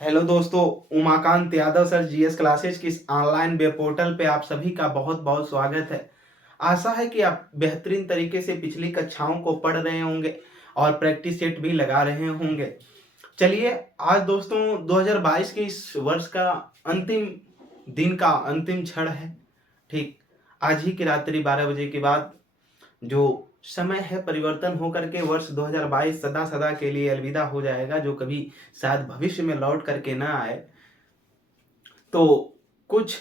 Hello दोस्तों, Umakant Yadav sir GS classes की इस ऑनलाइन वेब पोर्टल पे आप सभी का बहुत बहुत स्वागत है। आशा है कि आप बेहतरीन तरीके से पिछली कक्षाओं को पढ़ रहे होंगे और प्रैक्टिस सेट भी लगा रहे होंगे। चलिए, आज दोस्तों 2022 के इस वर्ष का अंतिम दिन का अंतिम क्षण है। ठीक आज ही की रात्रि 12 बजे के बाद जो समय है परिवर्तन होकर के वर्ष 2022 सदा सदा के लिए अलविदा हो जाएगा, जो कभी शायद भविष्य में लौट करके ना आए। तो कुछ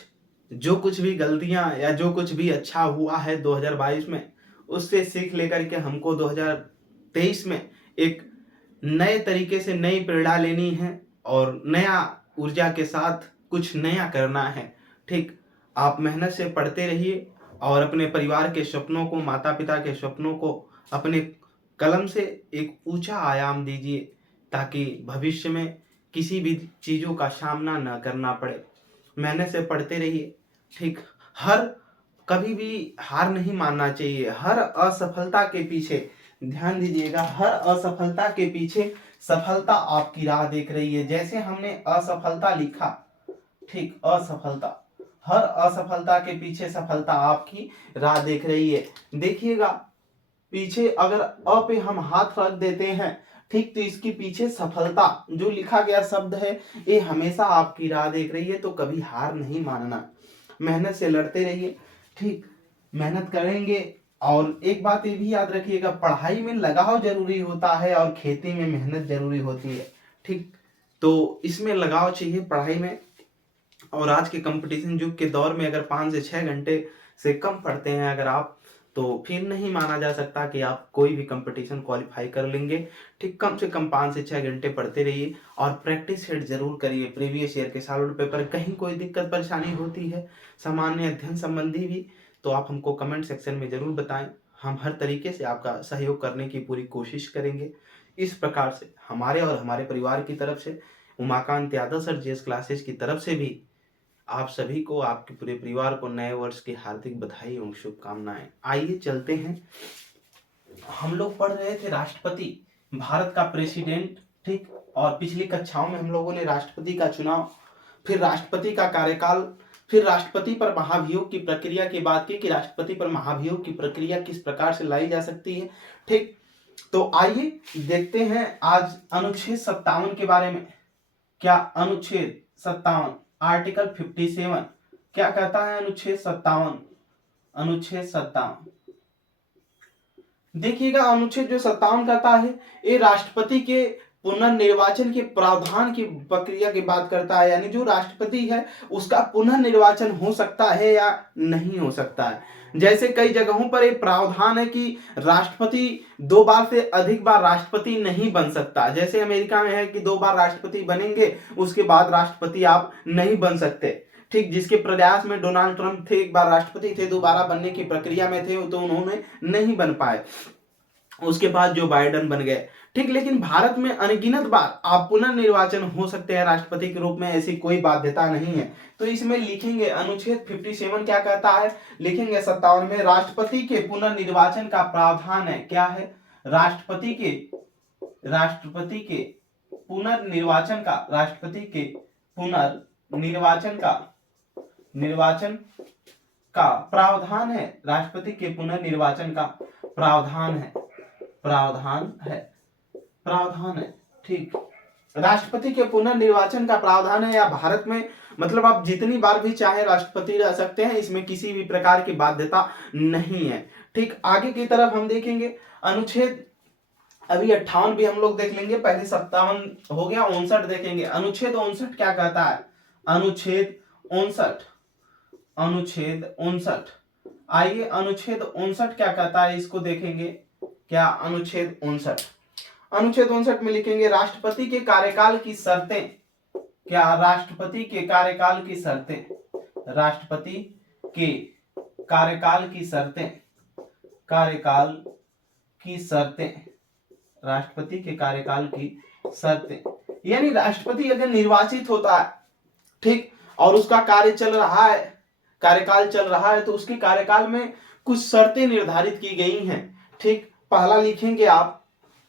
जो कुछ भी गलतियां या जो कुछ भी अच्छा हुआ है 2022 में, उससे सीख लेकर के हमको 2023 में एक नए तरीके से नई प्रेरणा लेनी है और नया ऊर्जा के साथ कुछ नया करना है। ठीक, आप मेहनत से पढ़ते रहिए और अपने परिवार के सपनों को, माता पिता के सपनों को अपने कलम से एक ऊंचा आयाम दीजिए, ताकि भविष्य में किसी भी चीज़ों का सामना न करना पड़े। मेहनत से पढ़ते रहिए। ठीक, हर कभी भी हार नहीं मानना चाहिए। हर असफलता के पीछे ध्यान दीजिएगा, हर असफलता के पीछे सफलता आपकी राह देख रही है। जैसे हमने असफलता लिखा, ठीक, असफलता, हर असफलता के पीछे सफलता आपकी राह देख रही है। देखिएगा, पीछे अगर अ पे हम हाथ रख देते हैं, ठीक, तो इसके पीछे सफलता जो लिखा गया शब्द है, ये हमेशा आपकी राह देख रही है। तो कभी हार नहीं मानना, मेहनत से लड़ते रहिए। ठीक, मेहनत करेंगे। और एक बात ये भी याद रखिएगा, पढ़ाई में लगाव जरूरी होता है और खेती में मेहनत जरूरी होती है। ठीक, तो इसमें लगाव चाहिए पढ़ाई में। और आज के कंपटीशन युग के दौर में अगर 5 से 6 घंटे से कम पढ़ते हैं अगर आप, तो फिर नहीं माना जा सकता कि आप कोई भी कंपटीशन क्वालिफाई कर लेंगे। ठीक, कम से कम 5 से 6 घंटे पढ़ते रहिए और प्रैक्टिस सेट जरूर करिए प्रीवियस ईयर के सालों पेपर। कहीं कोई दिक्कत परेशानी होती है सामान्य अध्ययन संबंधी भी, तो आप हमको कमेंट सेक्शन में जरूर बताएं। हम हर तरीके से आपका सहयोग करने की पूरी कोशिश करेंगे। इस प्रकार से हमारे और हमारे परिवार की तरफ से, Umakant Yadav sir GS classes की तरफ से भी आप सभी को, आपके पूरे परिवार को नए वर्ष की हार्दिक बधाई एवं शुभकामनाएं। आइए चलते हैं। हम लोग पढ़ रहे थे राष्ट्रपति, भारत का प्रेसिडेंट। ठीक, और पिछली कक्षाओं में हम लोगों ने राष्ट्रपति का चुनाव, फिर राष्ट्रपति का कार्यकाल, फिर राष्ट्रपति पर महाभियोग की प्रक्रिया की बात की कि राष्ट्रपति पर महाभियोग की प्रक्रिया किस प्रकार से लाई जा सकती है। ठीक, तो आइए देखते हैं आज अनुच्छेद 57 के बारे में। क्या अनुच्छेद 57, आर्टिकल 57 क्या कहता है? अनुच्छेद 57, अनुच्छेद 57 देखिएगा, अनुच्छेद जो 57 कहता है, ये राष्ट्रपति के पुनर्निर्वाचन के प्रावधान की प्रक्रिया की बात करता है। यानी जो राष्ट्रपति है उसका पुनर्निर्वाचन हो सकता है या नहीं हो सकता है। जैसे कई जगहों पर एक प्रावधान है कि राष्ट्रपति 2 बार से अधिक बार राष्ट्रपति नहीं बन सकता। जैसे अमेरिका में है कि 2 बार राष्ट्रपति बनेंगे, उसके बाद राष्ट्रपति आप नहीं बन सकते। ठीक, जिसके प्रयास में डोनाल्ड ट्रंप थे, 1 बार राष्ट्रपति थे, दोबारा बनने की प्रक्रिया में थे, तो उन्होंने नहीं बन पाए। उसके बाद जो बाइडेन बन गए। ठीक, लेकिन भारत में अनगिनत बार आप पुनर्निर्वाचन हो सकते हैं राष्ट्रपति के रूप में, ऐसी कोई बाध्यता नहीं है। तो इसमें लिखेंगे अनुच्छेद 57 क्या कहता है, लिखेंगे 57 में राष्ट्रपति के पुनर्निर्वाचन का प्रावधान है। क्या है? राष्ट्रपति के पुनर्निर्वाचन का, राष्ट्रपति के निर्वाचन का प्रावधान है। राष्ट्रपति के पुनर्निर्वाचन का प्रावधान है। ठीक, राष्ट्रपति के पुनर्निर्वाचन का प्रावधान है। या भारत में मतलब आप जितनी बार भी चाहे राष्ट्रपति रह सकते हैं, इसमें किसी भी प्रकार की बाध्यता नहीं है। ठीक, आगे की तरफ हम देखेंगे अनुच्छेद, अभी 58 भी हम लोग देख लेंगे, पहले 57 हो गया, 59 देखेंगे। अनुच्छेद 59 क्या कहता है? अनुच्छेद 59, आइए अनुच्छेद 59 क्या कहता है इसको देखेंगे। क्या अनुच्छेद 59 में लिखेंगे राष्ट्रपति के कार्यकाल की शर्तें। क्या? राष्ट्रपति के कार्यकाल की शर्तें, राष्ट्रपति के कार्यकाल की शर्तें, राष्ट्रपति के कार्यकाल की शर्तें। यानी राष्ट्रपति अगर निर्वाचित होता है, ठीक, और उसका कार्यकाल चल रहा है, तो उसके कार्यकाल में कुछ शर्तें निर्धारित की गई हैं। ठीक, पहला लिखेंगे आप,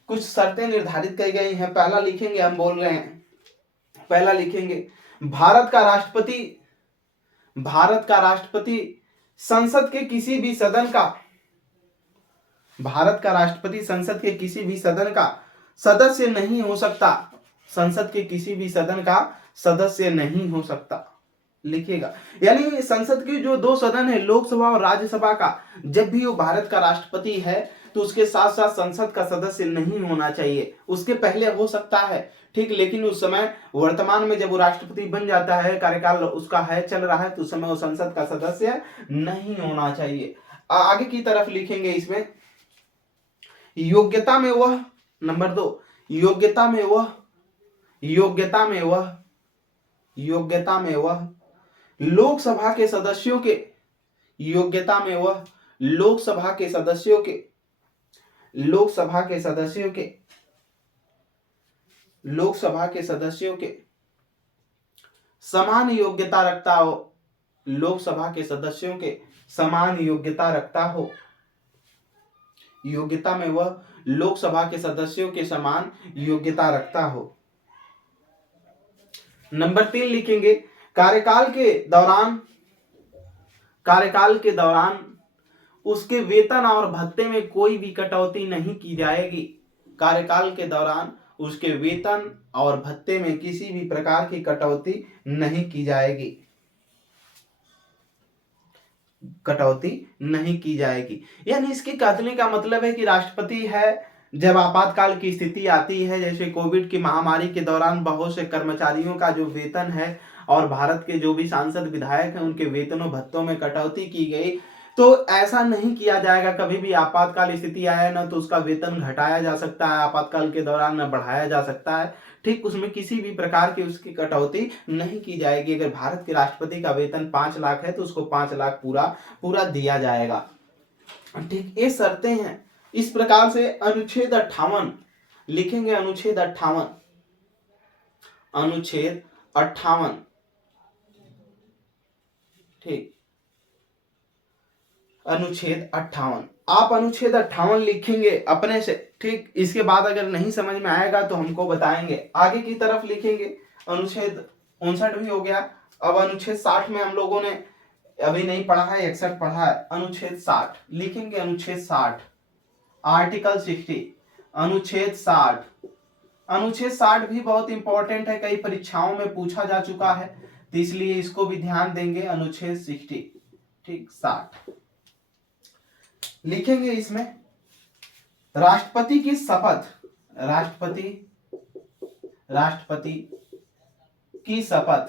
कुछ शर्तें निर्धारित की गई हैं। पहला लिखेंगे, हम बोल रहे हैं पहला लिखेंगे, भारत का राष्ट्रपति भारत का राष्ट्रपति संसद के किसी भी सदन का भारत का राष्ट्रपति संसद के किसी भी सदन का सदस्य नहीं हो सकता। संसद के किसी भी सदन का सदस्य नहीं हो सकता, लिखिएगा। यानी संसद के जो दो सदन है, लोकसभा और राज्यसभा का, जब भी वो भारत का राष्ट्रपति है तो उसके साथ साथ संसद का सदस्य नहीं होना चाहिए। उसके पहले हो सकता है, ठीक, लेकिन उस समय वर्तमान में जब वो राष्ट्रपति बन जाता है, कार्यकाल उसका है चल रहा है, तो उस समय वो संसद का सदस्य नहीं होना चाहिए। आगे की तरफ लिखेंगे इसमें, योग्यता में वह, नंबर 2, योग्यता में वह लोकसभा के सदस्यों के योग्यता में वह लोकसभा के सदस्यों के समान योग्यता रखता हो। लोकसभा के सदस्यों के समान योग्यता रखता हो। योग्यता में वह लोकसभा के सदस्यों के समान योग्यता रखता हो। नंबर 3 लिखेंगे, कार्यकाल के दौरान उसके वेतन और भत्ते में कोई भी कटौती नहीं की जाएगी। कार्यकाल के दौरान उसके वेतन और भत्ते में किसी भी प्रकार की कटौती नहीं की जाएगी। यानी इसके कहने का मतलब है कि राष्ट्रपति है, जब आपातकाल की स्थिति आती है, जैसे कोविड की महामारी के दौरान बहुत से कर्मचारियों का जो वेतन है और भारत के जो भी सांसद विधायक हैं उनके वेतनों भत्तों में कटौती की गई, तो ऐसा नहीं किया जाएगा। कभी भी आपातकाल स्थिति आया ना तो उसका वेतन घटाया जा सकता है, आपातकाल के दौरान न बढ़ाया जा सकता है, ठीक, उसमें किसी भी प्रकार की उसकी कटौती नहीं की जाएगी। अगर भारत के राष्ट्रपति का वेतन 5 लाख है तो उसको 5 लाख पूरा दिया जाएगा, ठीक, ये शर्तें हैं। इस प्रकार से अनुच्छेद 58 लिखेंगे, अनुच्छेद 58, ठीक, अनुच्छेद 58, आप अनुच्छेद 58 लिखेंगे अपने से, ठीक। इसके बाद अगर नहीं समझ में आएगा तो हमको बताएंगे। आगे की तरफ लिखेंगे, अनुच्छेद 59 भी हो गया। अब अनुच्छेद 60 में हम लोगों ने अभी नहीं पढ़ा है, 61 पढ़ा है। अनुच्छेद 60 लिखेंगे, अनुच्छेद 60, आर्टिकल 60, अनुच्छेद 60 भी बहुत इंपॉर्टेंट है, कई परीक्षाओं में पूछा जा चुका है, तो इसलिए इसको भी ध्यान देंगे। अनुच्छेद 60, ठीक, 60 लिखेंगे। इसमें राष्ट्रपति की शपथ,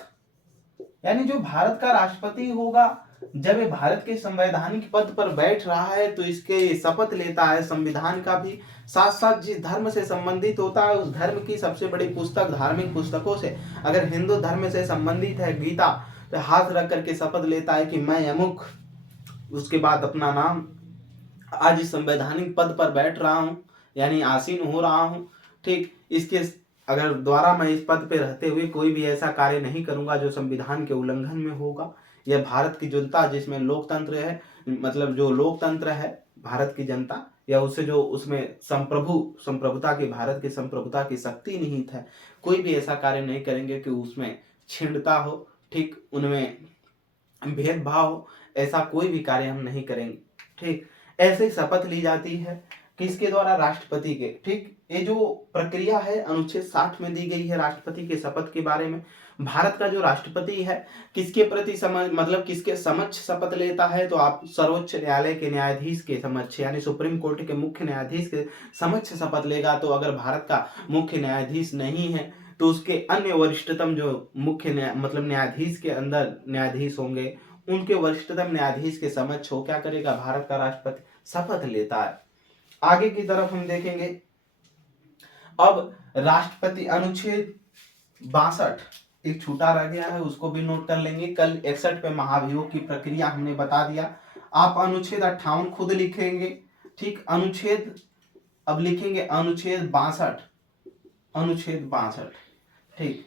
यानी जो भारत का राष्ट्रपति होगा, जब ये भारत के संवैधानिक पद पर बैठ रहा है तो इसके शपथ लेता है संविधान का भी, साथ साथ जिस धर्म से संबंधित होता है उस धर्म की सबसे बड़ी पुस्तक, धार्मिक पुस्तकों से, अगर हिंदू धर्म से संबंधित है गीता, तो हाथ रख करके शपथ लेता है कि मैं अमुक, उसके बाद अपना नाम, आज इस संवैधानिक पद पर बैठ रहा हूं, यानी आसीन हो रहा हूं, ठीक, इसके अगर द्वारा मैं इस पद पे रहते हुए कोई भी ऐसा कार्य नहीं करूंगा जो संविधान के उल्लंघन में होगा। यह भारत की जनता जिसमें लोकतंत्र है, मतलब जो लोकतंत्र है भारत की जनता, या उसे जो उसमें संप्रभुता की, भारत की संप्रभुता की शक्ति निहित है, कोई भी ऐसा कार्य नहीं करेंगे कि उसमें छीनता हो, ठीक, उनमें भेदभाव हो, ऐसा कोई भी कार्य हम नहीं करेंगे, ठीक। ऐसे शपथ ली जाती है किसके द्वारा? राष्ट्रपति के, ठीक। ये जो प्रक्रिया है अनुच्छेद 60 में दी गई है राष्ट्रपति के शपथ के बारे में। भारत का जो राष्ट्रपति है किसके प्रति मतलब किसके समक्ष शपथ लेता है? तो आप सर्वोच्च न्यायालय के न्यायाधीश के समक्ष, यानी सुप्रीम कोर्ट के मुख्य न्यायाधीश के समक्ष शपथ लेगा। तो अगर भारत का मुख्य न्यायाधीश नहीं है तो उसके अन्य वरिष्ठतम जो मुख्य मतलब न्यायाधीश के अंदर न्यायाधीश होंगे, उनके वरिष्ठतम न्यायाधीश के समक्ष हो क्या करेगा? भारत का राष्ट्रपति शपथ लेता है। आगे की तरफ हम देखेंगे, अब राष्ट्रपति अनुच्छेद 62 एक छूटा रह गया है, उसको भी नोट कर लेंगे। कल 61 पे महाभियोग की प्रक्रिया हमने बता दिया। आप अनुच्छेद 58 खुद लिखेंगे, ठीक। अनुच्छेद अब लिखेंगे अनुच्छेद 62, अनुच्छेद 62, ठीक।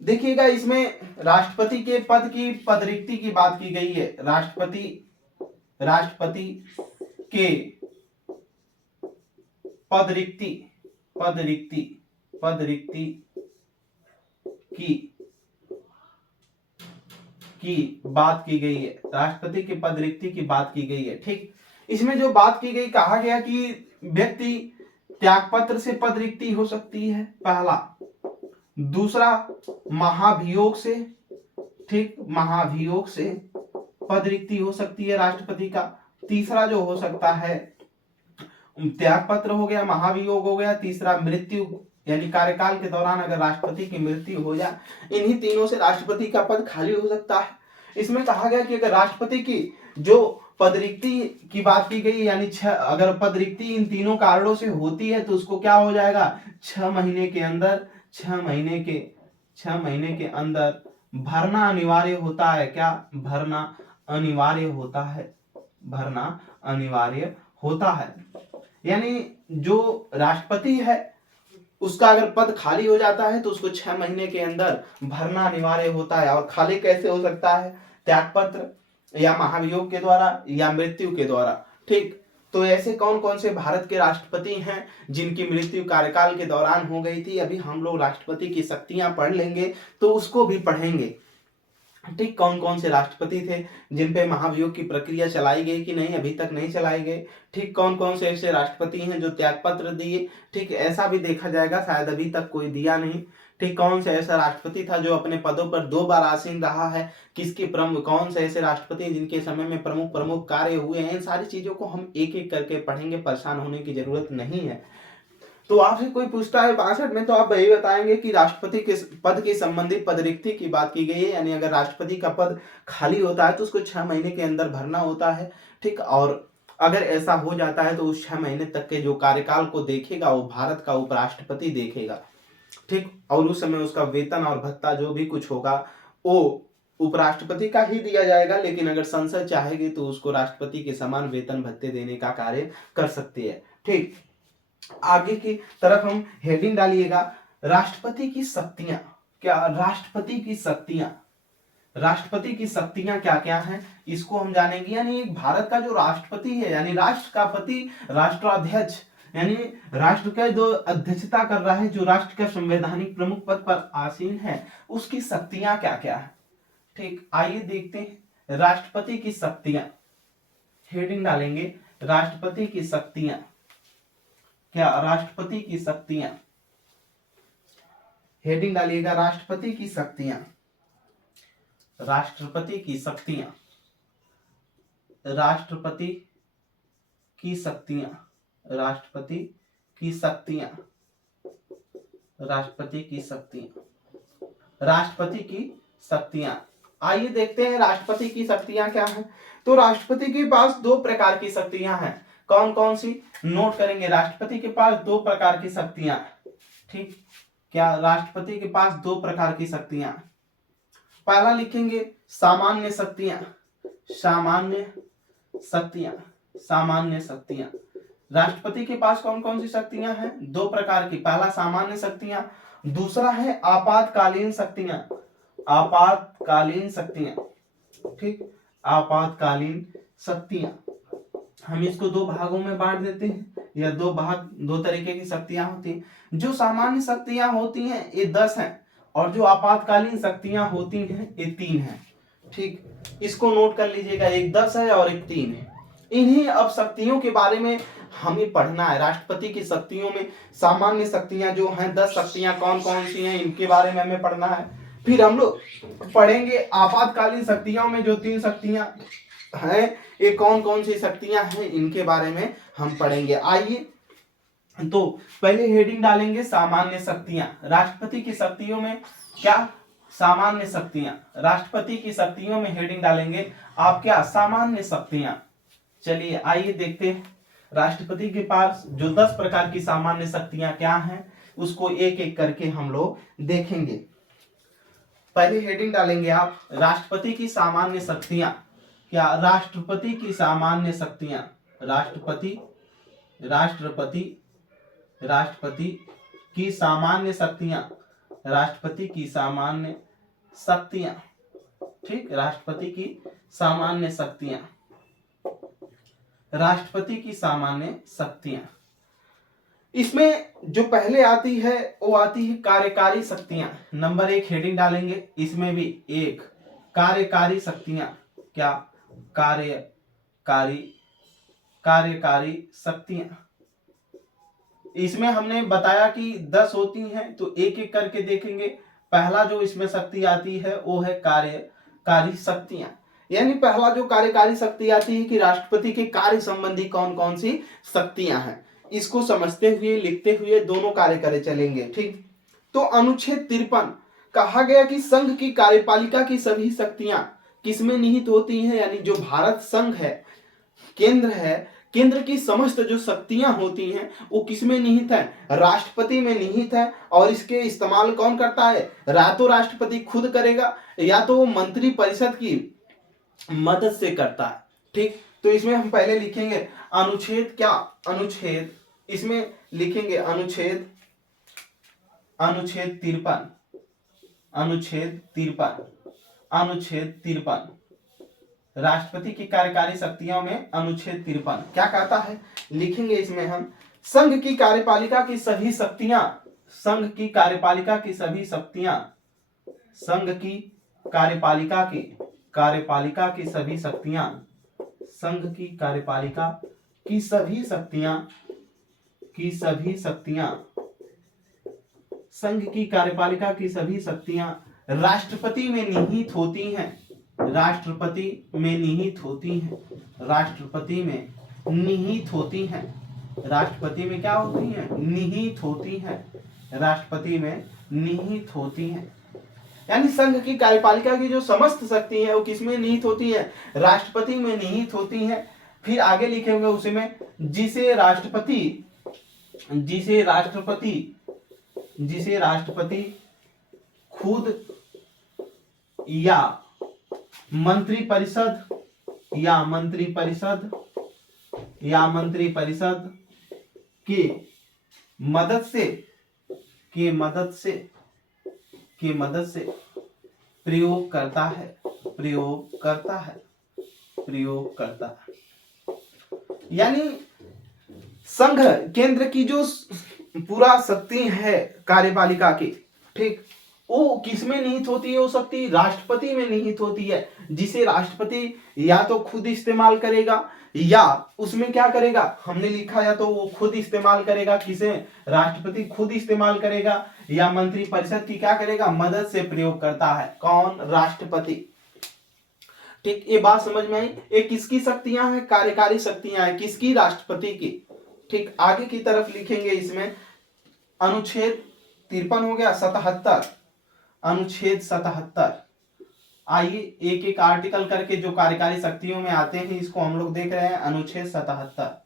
देखिएगा इसमें राष्ट्रपति के पद की पदरिक्ति की बात की गई है। राष्ट्रपति के पदरिक्ति की बात की गई है, राष्ट्रपति की पद रिक्ति की बात की गई है। ठीक, इसमें जो बात की गई, कहा गया कि व्यक्ति त्यागपत्र से पद रिक्ति हो सकती है, पहला। दूसरा, महाभियोग से, ठीक, महाभियोग से पद रिक्ति हो सकती है राष्ट्रपति का। तीसरा जो हो सकता है, त्यागपत्र हो गया, महाभियोग हो गया। तीसरा, मृत्यु, यानी कार्यकाल के दौरान अगर राष्ट्रपति की मृत्यु हो जाए, इन्हीं तीनों से राष्ट्रपति का पद खाली हो सकता है। इसमें कहा गया कि अगर राष्ट्रपति की जो पद रिक्ति की बात की गई, यानी अगर पद रिक्ति इन तीनों कारणों से होती है तो उसको क्या हो जाएगा, 6 महीने के अंदर, 6 महीने के अंदर भरना अनिवार्य होता है। क्या भरना अनिवार्य होता है, भरना अनिवार्य होता है। यानी जो राष्ट्रपति है उसका अगर पद खाली हो जाता है तो उसको 6 महीने के अंदर भरना अनिवार्य होता है। और खाली कैसे हो सकता है, त्यागपत्र या महाभियोग के द्वारा या मृत्यु के द्वारा। ठीक, तो ऐसे कौन कौन से भारत के राष्ट्रपति हैं जिनकी मृत्यु कार्यकाल के दौरान हो गई थी। अभी हम लोग राष्ट्रपति की शक्तियां पढ़ लेंगे तो उसको भी पढ़ेंगे। ठीक, कौन कौन से राष्ट्रपति थे जिन पे महाभियोग की प्रक्रिया चलाई गई कि नहीं, अभी तक नहीं चलाई गई। ठीक, कौन कौन से ऐसे राष्ट्रपति हैं जो त्यागपत्र दिए। ठीक, ऐसा भी देखा जाएगा, शायद अभी तक कोई दिया नहीं। ठीक, कौन से ऐसा राष्ट्रपति था जो अपने पदों पर 2 बार आसीन रहा है, किसके प्रमुख, कौन से ऐसे राष्ट्रपति जिनके समय में प्रमुख प्रमुख कार्य हुए हैं। इन सारी चीजों को हम एक एक करके पढ़ेंगे, परेशान होने की जरूरत नहीं है। तो आपसे कोई पूछता है 62 में, तो आप वही बताएंगे कि राष्ट्रपति के पद के संबंधित पद रिक्ति की बात की गई है, यानी अगर राष्ट्रपति का पद खाली होता है तो उसको 6 महीने के अंदर भरना होता है। ठीक, और अगर ऐसा हो जाता है तो उस 6 महीने तक के जो कार्यकाल को देखेगा वो भारत का उपराष्ट्रपति देखेगा। ठीक, और उस समय उसका वेतन और भत्ता जो भी कुछ होगा वो उपराष्ट्रपति का ही दिया जाएगा, लेकिन अगर संसद चाहेगी तो उसको राष्ट्रपति के समान वेतन भत्ते देने का कार्य कर सकती है। ठीक, आगे की तरफ हम हेडिंग डालिएगा, राष्ट्रपति की शक्तियां। क्या राष्ट्रपति की शक्तियां, राष्ट्रपति की शक्तियां क्या क्या हैं, इसको हम जानेंगे। यानी एक भारत का जो राष्ट्रपति है, यानी राष्ट्र का पति, राष्ट्राध्यक्ष, यानी राष्ट्र का जो अध्यक्षता कर रहा है, जो राष्ट्र का संवैधानिक प्रमुख पद पर आसीन है, उसकी शक्तियां क्या क्या है। ठीक, आइए देखते हैं राष्ट्रपति की शक्तियां। हेडिंग डालेंगे, राष्ट्रपति की शक्तियां। क्या राष्ट्रपति की शक्तियां, हेडिंग डालिएगा, राष्ट्रपति की शक्तियां, राष्ट्रपति की शक्तियां, राष्ट्रपति की शक्तियां, राष्ट्रपति की शक्तियां, राष्ट्रपति की शक्तियां, राष्ट्रपति की शक्तियां। आइए देखते हैं राष्ट्रपति की शक्तियां क्या हैं। तो राष्ट्रपति के पास 2 प्रकार की शक्तियां हैं। कौन कौन सी, नोट करेंगे। राष्ट्रपति के पास 2 प्रकार की शक्तियां। ठीक, क्या राष्ट्रपति के पास 2 प्रकार की शक्तियां। पहला लिखेंगे सामान्य शक्तियां, सामान्य शक्तियां, सामान्य शक्तियां। राष्ट्रपति के पास कौन कौन सी शक्तियां हैं, 2 प्रकार की। पहला सामान्य शक्तियां, दूसरा है आपातकालीन शक्तियां, आपातकालीन शक्तियां। ठीक, आपातकालीन शक्तियां। हम इसको 2 भागों में बांट देते हैं, या 2 भाग, 2 तरीके की शक्तियां होती हैं। जो सामान्य शक्तियां होती हैं ये 10 हैं, और जो आपातकालीन शक्तियां होती हैं ये 3 हैं। ठीक, इसको नोट कर लीजिएगा, एक 10 है और एक 3 है। इन्हीं अब शक्तियों के बारे में हमें पढ़ना है। राष्ट्रपति की शक्तियों में सामान्य शक्तियां जो हैं 10 शक्तियां कौन कौन सी हैं, इनके बारे में हमें पढ़ना है। फिर हम लोग पढ़ेंगे आपातकालीन शक्तियों में जो 3 शक्तियां हैं, ये कौन कौन सी शक्तियां हैं, इनके बारे में हम पढ़ेंगे। आइए, तो पहले हेडिंग डालेंगे सामान्य शक्तियां। राष्ट्रपति की शक्तियों में क्या, सामान्य शक्तियां। राष्ट्रपति की शक्तियों में हेडिंग डालेंगे आप क्या, सामान्य शक्तियां। चलिए आइए देखते हैं राष्ट्रपति के पास जो 10 प्रकार की सामान्य शक्तियां क्या हैं, उसको एक एक करके हम लोग देखेंगे। पहले हेडिंग डालेंगे आप, राष्ट्रपति की सामान्य शक्तियां। क्या राष्ट्रपति की सामान्य शक्तियां, राष्ट्रपति, राष्ट्रपति, राष्ट्रपति की सामान्य शक्तियां, राष्ट्रपति की सामान्य शक्तियां। ठीक, राष्ट्रपति की सामान्य शक्तियां, राष्ट्रपति की सामान्य शक्तियां। इसमें जो पहले आती है वो आती है कार्यकारी शक्तियां। नंबर 1 हेडिंग डालेंगे, इसमें भी एक कार्यकारी शक्तियां। क्या? कार्यकारी, कार्यकारी शक्तियां। इसमें हमने बताया कि 10 होती हैं, तो एक एक करके देखेंगे। पहला जो इसमें शक्ति आती है वो है कार्यकारी शक्तियां। यानी पहला जो कार्यकारी शक्ति आती है कि राष्ट्रपति के कार्य संबंधी कौन कौन सी शक्तियां हैं, इसको समझते हुए लिखते हुए दोनों कार्य करे चलेंगे। ठीक, तो अनुच्छेद 53 कहा गया कि संघ की कार्यपालिका की सभी शक्तियां किसमें निहित होती हैं, यानी जो भारत संघ है, केंद्र है, केंद्र की समस्त जो शक्तियां होती हैं वो किसमें निहित है? राष्ट्रपति में निहित है। और इसके इस्तेमाल कौन करता है? या तो राष्ट्रपति खुद करेगा या तो वो मंत्री परिषद की मदद से करता है। ठीक, तो इसमें हम पहले लिखेंगे अनुच्छेद, क्या? अनुच्छेद, इसमें लिखेंगे अनुच्छेद 53, अनुच्छेद 53 राष्ट्रपति की कार्यकारी शक्तियों में अनुच्छेद 53 क्या कहता है, लिखेंगे इसमें हम संघ की कार्यपालिका की सभी शक्तियां, संघ की कार्यपालिका की सभी शक्तियां, संघ की कार्यपालिका की सभी शक्तियां, संघ की कार्यपालिका की सभी शक्तियां, संघ की कार्यपालिका की सभी शक्तियां राष्ट्रपति में निहित होती हैं, राष्ट्रपति में निहित होती हैं, राष्ट्रपति में निहित होती हैं, राष्ट्रपति में क्या होती हैं? निहित होती हैं, राष्ट्रपति में निहित होती हैं। यानी संघ की कार्यपालिका की जो समस्त शक्ति है वो किसमें निहित होती है? राष्ट्रपति में निहित होती है। फिर आगे लिखेंगे उसी में जिसे राष्ट्रपति खुद या मंत्रिपरिषद की मदद से प्रयोग करता है। यानी संघ केंद्र की जो पूरा शक्ति है कार्यपालिका की, ठीक, वो किसमें निहित होती है? वो शक्ति राष्ट्रपति में निहित होती है, जिसे राष्ट्रपति या तो खुद इस्तेमाल करेगा या उसमें क्या करेगा, हमने लिखा या तो वो खुद इस्तेमाल करेगा, किसे? राष्ट्रपति खुद इस्तेमाल करेगा या मंत्री परिषद की क्या करेगा? मदद से प्रयोग करता है। कौन? राष्ट्रपति। ठीक, ये बात समझ में आई? ये किसकी शक्तियां हैं? कार्यकारी शक्तियां हैं, किसकी? राष्ट्रपति की। ठीक, आगे की तरफ लिखेंगे इसमें अनुच्छेद 53 हो गया, 77, अनुच्छेद 77। आइए एक एक आर्टिकल करके जो कार्यकारी शक्तियों में आते हैं इसको हम लोग देख रहे हैं। अनुच्छेद 77,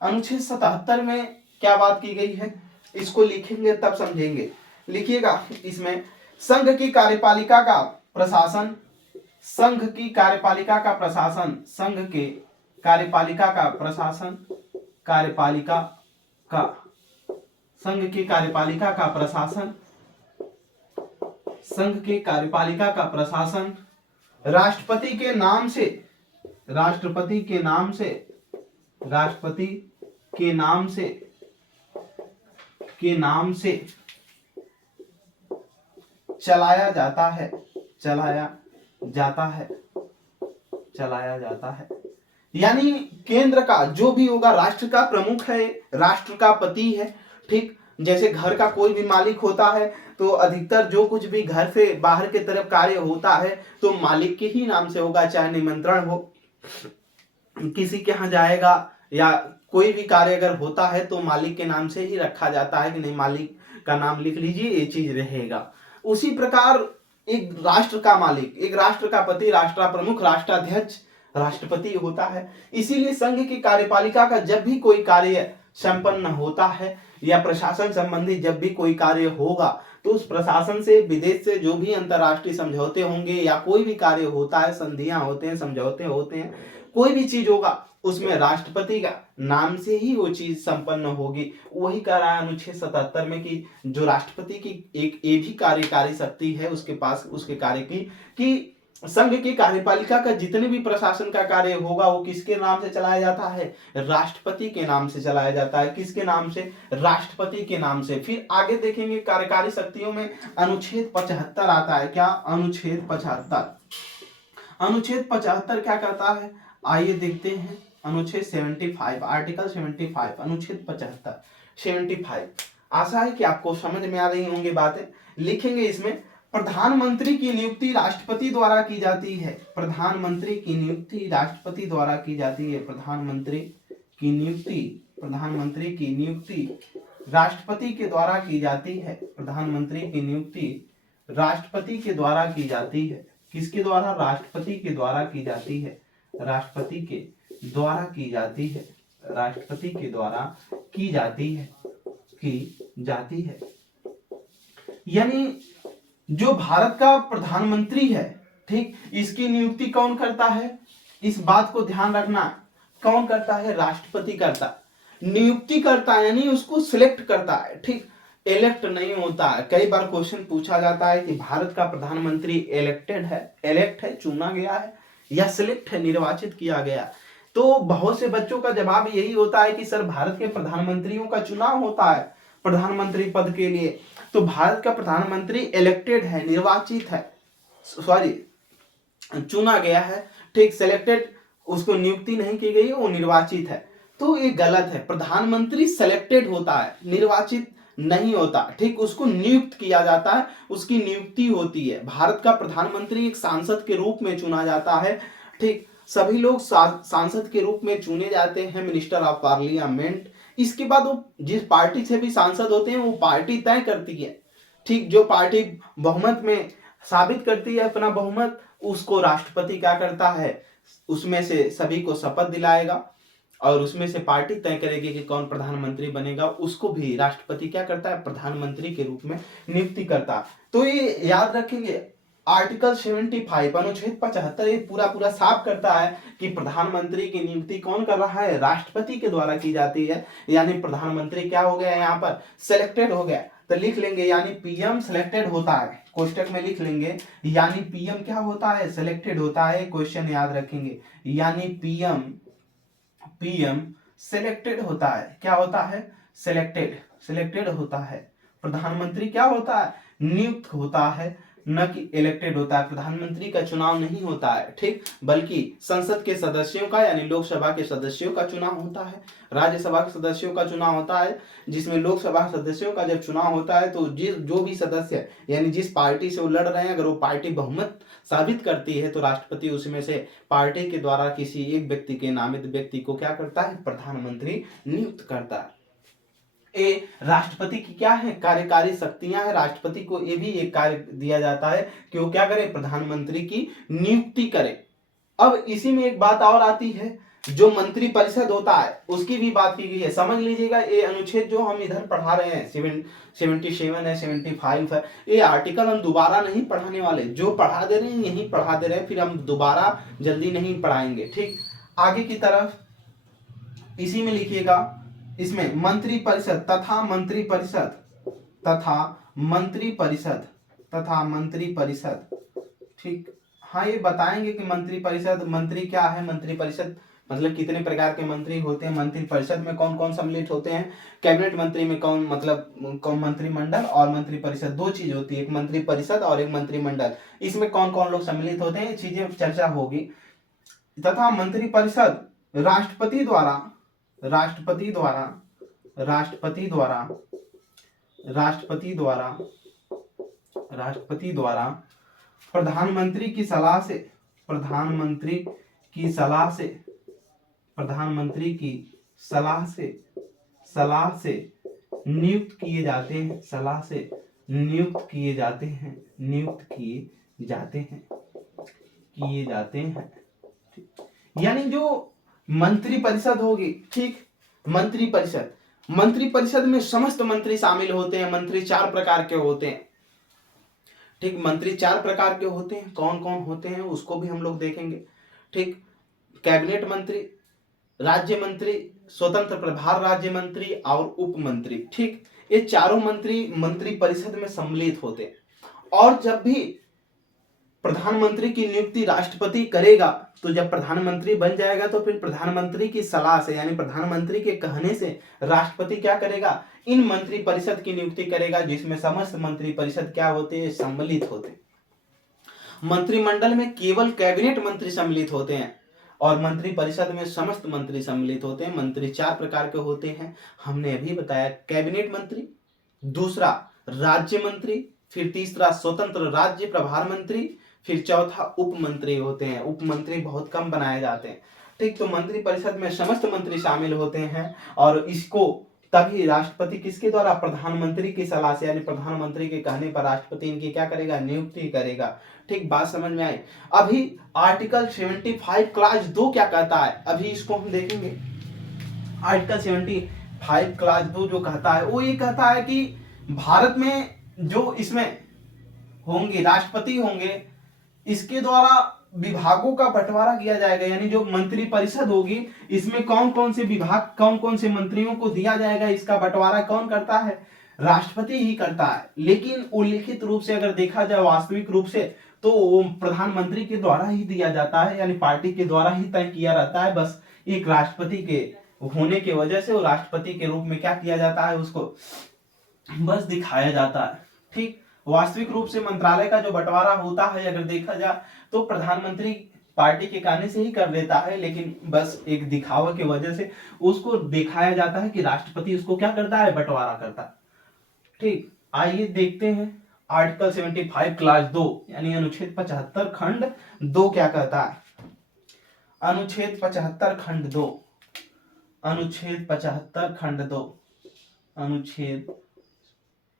अनुच्छेद 77 में क्या बात की गई है इसको लिखेंगे तब समझेंगे। लिखिएगा इसमें संघ की कार्यपालिका का प्रशासन, संघ की कार्यपालिका का प्रशासन, संघ के कार्यपालिका का प्रशासन, कार्यपालिका का, संघ की कार्यपालिका का प्रशासन, संघ के कार्यपालिका का प्रशासन राष्ट्रपति के नाम से, राष्ट्रपति के नाम से, राष्ट्रपति के नाम से, के नाम से चलाया जाता है, चलाया जाता है, चलाया जाता है। यानी केंद्र का जो भी होगा, राष्ट्र का प्रमुख है, राष्ट्र का पति है। ठीक, जैसे घर का कोई भी मालिक होता है तो अधिकतर जो कुछ भी घर से बाहर के तरफ कार्य होता है तो मालिक के ही नाम से होगा, चाहे निमंत्रण हो, किसी के यहाँ जाएगा या कोई भी कार्य अगर होता है तो मालिक के नाम से ही रखा जाता है कि नहीं मालिक का नाम लिख लीजिए, ये चीज रहेगा। उसी प्रकार एक राष्ट्र का मालिक, एक राष्ट्र का पति, राष्ट्र प्रमुख, राष्ट्राध्यक्ष राष्ट्रपति होता है। इसीलिए संघ की कार्यपालिका का जब भी कोई कार्य संपन्न होता है या प्रशासन संबंधी जब भी कोई कार्य होगा तो उस प्रशासन से, विदेश से जो भी अंतर्राष्ट्रीय समझौते होंगे या कोई भी कार्य होता है, संधियां होते हैं, समझौते होते हैं, कोई भी चीज होगा उसमें राष्ट्रपति का नाम से ही वो चीज संपन्न होगी। वही कह रहा है अनुच्छेद 77 में कि जो राष्ट्रपति की एक ये भी कार्यकारी शक्ति है उसके पास, उसके कार्य की, कि संघ की कार्यपालिका का जितने भी प्रशासन का कार्य होगा वो किसके नाम से चलाया जाता है? राष्ट्रपति के नाम से चलाया जाता है। किसके नाम से? राष्ट्रपति के नाम से। फिर आगे देखेंगे कार्यकारी शक्तियों में अनुच्छेद 75 आता है। क्या? अनुच्छेद 75। अनुच्छेद 75 क्या कहता है? आइए देखते हैं। अनुच्छेद 75, आर्टिकल 75, अनुच्छेद 75, 75। आशा है कि आपको समझ में आ रही होंगी बातें। लिखेंगे इसमें, प्रधानमंत्री की नियुक्ति राष्ट्रपति द्वारा की जाती है। प्रधानमंत्री की नियुक्ति राष्ट्रपति द्वारा की जाती है। प्रधानमंत्री की नियुक्ति, प्रधानमंत्री की नियुक्ति राष्ट्रपति के द्वारा की जाती है। प्रधानमंत्री की नियुक्ति राष्ट्रपति के द्वारा की जाती है। किसके द्वारा? राष्ट्रपति के द्वारा की जाती है। राष्ट्रपति के द्वारा की जाती है। राष्ट्रपति के द्वारा की जाती है, की जाती है। यानी जो भारत का प्रधानमंत्री है, ठीक, इसकी नियुक्ति कौन करता है? इस बात को ध्यान रखना, कौन करता है? राष्ट्रपति करता। नियुक्ति करता है यानी उसको सिलेक्ट करता है, ठीक, इलेक्ट नहीं होता है। कई बार क्वेश्चन पूछा जाता है कि भारत का प्रधानमंत्री इलेक्टेड है, इलेक्ट है, चुना गया है, या सिलेक्ट है, निर्वाचित किया गया। तो बहुत से बच्चों का जवाब यही होता है कि सर भारत के प्रधानमंत्रियों का चुनाव होता है प्रधानमंत्री पद के लिए। तो भारत का प्रधानमंत्री इलेक्टेड है, निर्वाचित है, सॉरी चुना गया है, ठीक, सिलेक्टेड, उसको नियुक्ति नहीं की गई, वो निर्वाचित है। तो ये गलत है। प्रधानमंत्री सिलेक्टेड होता है, निर्वाचित नहीं होता, ठीक, उसको नियुक्त किया जाता है, उसकी नियुक्ति होती है। भारत का प्रधानमंत्री एक सांसद के रूप में चुना जाता है, ठीक, सभी लोग सांसद के रूप में चुने जाते हैं, मिनिस्टर ऑफ पार्लियामेंट। इसके बाद वो जिस पार्टी से भी सांसद होते हैं वो पार्टी तय करती है, ठीक, जो पार्टी बहुमत में साबित करती है अपना बहुमत, उसको राष्ट्रपति क्या करता है? उसमें से सभी को शपथ दिलाएगा और उसमें से पार्टी तय करेगी कि कौन प्रधानमंत्री बनेगा, उसको भी राष्ट्रपति क्या करता है? प्रधानमंत्री के रूप में नियुक्ति करता। तो ये याद रखेंगे, आर्टिकल 75, अनुच्छेद 75 ये पूरा साफ करता है कि प्रधानमंत्री की नियुक्ति कौन कर रहा है? राष्ट्रपति के द्वारा की जाती है। यानी प्रधानमंत्री क्या हो गया? यहाँ पर सिलेक्टेड हो गया। तो लिख लेंगे यानी पीएम सिलेक्टेड होता है, कोष्टक में लिख लेंगे, यानी पीएम क्या होता है? सिलेक्टेड होता है। क्वेश्चन याद रखेंगे, यानी पीएम सिलेक्टेड होता है। क्या होता है? सिलेक्टेड होता है। प्रधानमंत्री क्या होता है? नियुक्त होता है, न कि इलेक्टेड होता है। प्रधानमंत्री का चुनाव नहीं होता है, ठीक, बल्कि संसद के सदस्यों का यानी लोकसभा के सदस्यों का चुनाव होता है, राज्यसभा के सदस्यों का चुनाव होता है। जिसमें लोकसभा सदस्यों का जब चुनाव होता है तो जो भी सदस्य यानी जिस पार्टी से वो लड़ रहे हैं, अगर वो पार्टी बहुमत साबित करती है तो राष्ट्रपति उसमें से पार्टी के द्वारा किसी एक व्यक्ति के नामित व्यक्ति को क्या करता है? प्रधानमंत्री नियुक्त करता है। राष्ट्रपति की क्या है? कार्यकारी शक्तियां है। राष्ट्रपति को ये भी एक कार्य दिया जाता है कि वो क्या करे? प्रधानमंत्री की नियुक्ति करे। अब इसी में एक बात और आती है, जो मंत्री परिषद होता है उसकी भी बात की गई है। समझ लीजिएगा, ये अनुच्छेद जो हम इधर पढ़ा रहे हैं 77 है, 75 है, ये आर्टिकल हम दोबारा नहीं पढ़ाने वाले, जो पढ़ा दे रहे हैं यही पढ़ा दे रहे हैं, फिर हम दोबारा जल्दी नहीं पढ़ाएंगे, ठीक। आगे की तरफ इसी में लिखिएगा, इसमें मंत्री परिषद तथा मंत्री परिषद तथा मंत्री परिषद, ठीक। हाँ, ये बताएंगे कि मंत्री परिषद, मंत्री क्या है? मंत्री परिषद मतलब कितने प्रकार के मंत्री होते हैं, मंत्री परिषद में कौन कौन सम्मिलित होते हैं, कैबिनेट मंत्री में कौन, मतलब कौन, मंत्रिमंडल और मंत्री परिषद दो चीज होती है, एक मंत्री परिषद और एक मंत्रिमंडल। इसमें कौन कौन लोग सम्मिलित होते हैं, चीजें चर्चा होगी। तथा मंत्री परिषद राष्ट्रपति द्वारा प्रधानमंत्री की सलाह से नियुक्त किए जाते हैं। यानी जो मंत्री परिषद होगी, ठीक, मंत्री परिषद में समस्त मंत्री शामिल होते हैं। मंत्री 4 प्रकार के होते हैं, ठीक, मंत्री 4 प्रकार के होते हैं। कौन कौन होते हैं उसको भी हम लोग देखेंगे, ठीक। कैबिनेट मंत्री, राज्य मंत्री, स्वतंत्र प्रभार राज्य मंत्री और उप मंत्री, ठीक। ये चारों मंत्री मंत्री परिषद में सम्मिलित होते हैं। और जब भी प्रधानमंत्री की नियुक्ति राष्ट्रपति करेगा, तो जब प्रधानमंत्री बन जाएगा तो फिर प्रधानमंत्री की सलाह से यानी प्रधानमंत्री के कहने से राष्ट्रपति क्या करेगा, इन मंत्री परिषद की नियुक्ति करेगा, जिसमें समस्त मंत्री परिषद क्या होते हैं, सम्मिलित होते हैं। मंत्रिमंडल में केवल कैबिनेट मंत्री सम्मिलित होते हैं और मंत्री परिषद में समस्त मंत्री सम्मिलित होते हैं। मंत्री 4 प्रकार के होते हैं, हमने अभी बताया। कैबिनेट मंत्री, दूसरा राज्य मंत्री, फिर तीसरा स्वतंत्र राज्य प्रभार मंत्री, फिर चौथा उप मंत्री होते हैं। उप मंत्री बहुत कम बनाए जाते हैं। ठीक, तो मंत्री परिषद में समस्त मंत्री शामिल होते हैं और इसको तभी राष्ट्रपति किसके द्वारा, प्रधानमंत्री की सलाह से यानी प्रधानमंत्री के कहने पर राष्ट्रपति इनकी क्या करेगा, नियुक्ति करेगा। ठीक, बात समझ में आई। अभी आर्टिकल 75 क्लास 2 क्या कहता है, अभी इसको हम देखेंगे। आर्टिकल 75 क्लास 2 जो कहता है वो ये कहता है कि भारत में जो इसमें होंगे राष्ट्रपति होंगे, इसके द्वारा विभागों का बंटवारा किया जाएगा, यानी जो मंत्री परिषद होगी इसमें कौन कौन से विभाग कौन कौन से मंत्रियों को दिया जाएगा, इसका बंटवारा कौन करता है, राष्ट्रपति ही करता है। लेकिन उल्लिखित रूप से अगर देखा जाए वास्तविक रूप से तो वो प्रधानमंत्री के द्वारा ही दिया जाता है, यानी पार्टी के द्वारा ही तय किया रहता है। बस एक राष्ट्रपति के होने की वजह से वो राष्ट्रपति के रूप में क्या किया जाता है, उसको बस दिखाया जाता है। ठीक, वास्तविक रूप से मंत्रालय का जो बंटवारा होता है अगर देखा जाए तो प्रधानमंत्री पार्टी के कहने से ही कर देता है, लेकिन बस एक दिखावा की वजह से उसको दिखाया जाता है कि राष्ट्रपति उसको क्या करता है, बंटवारा करता है। ठीक, आइए देखते हैं आर्टिकल 75 क्लास 2 यानी अनुच्छेद 75 खंड 2 क्या कहता है। अनुच्छेद 75 खंड 2, अनुच्छेद 75 खंड 2, अनुच्छेद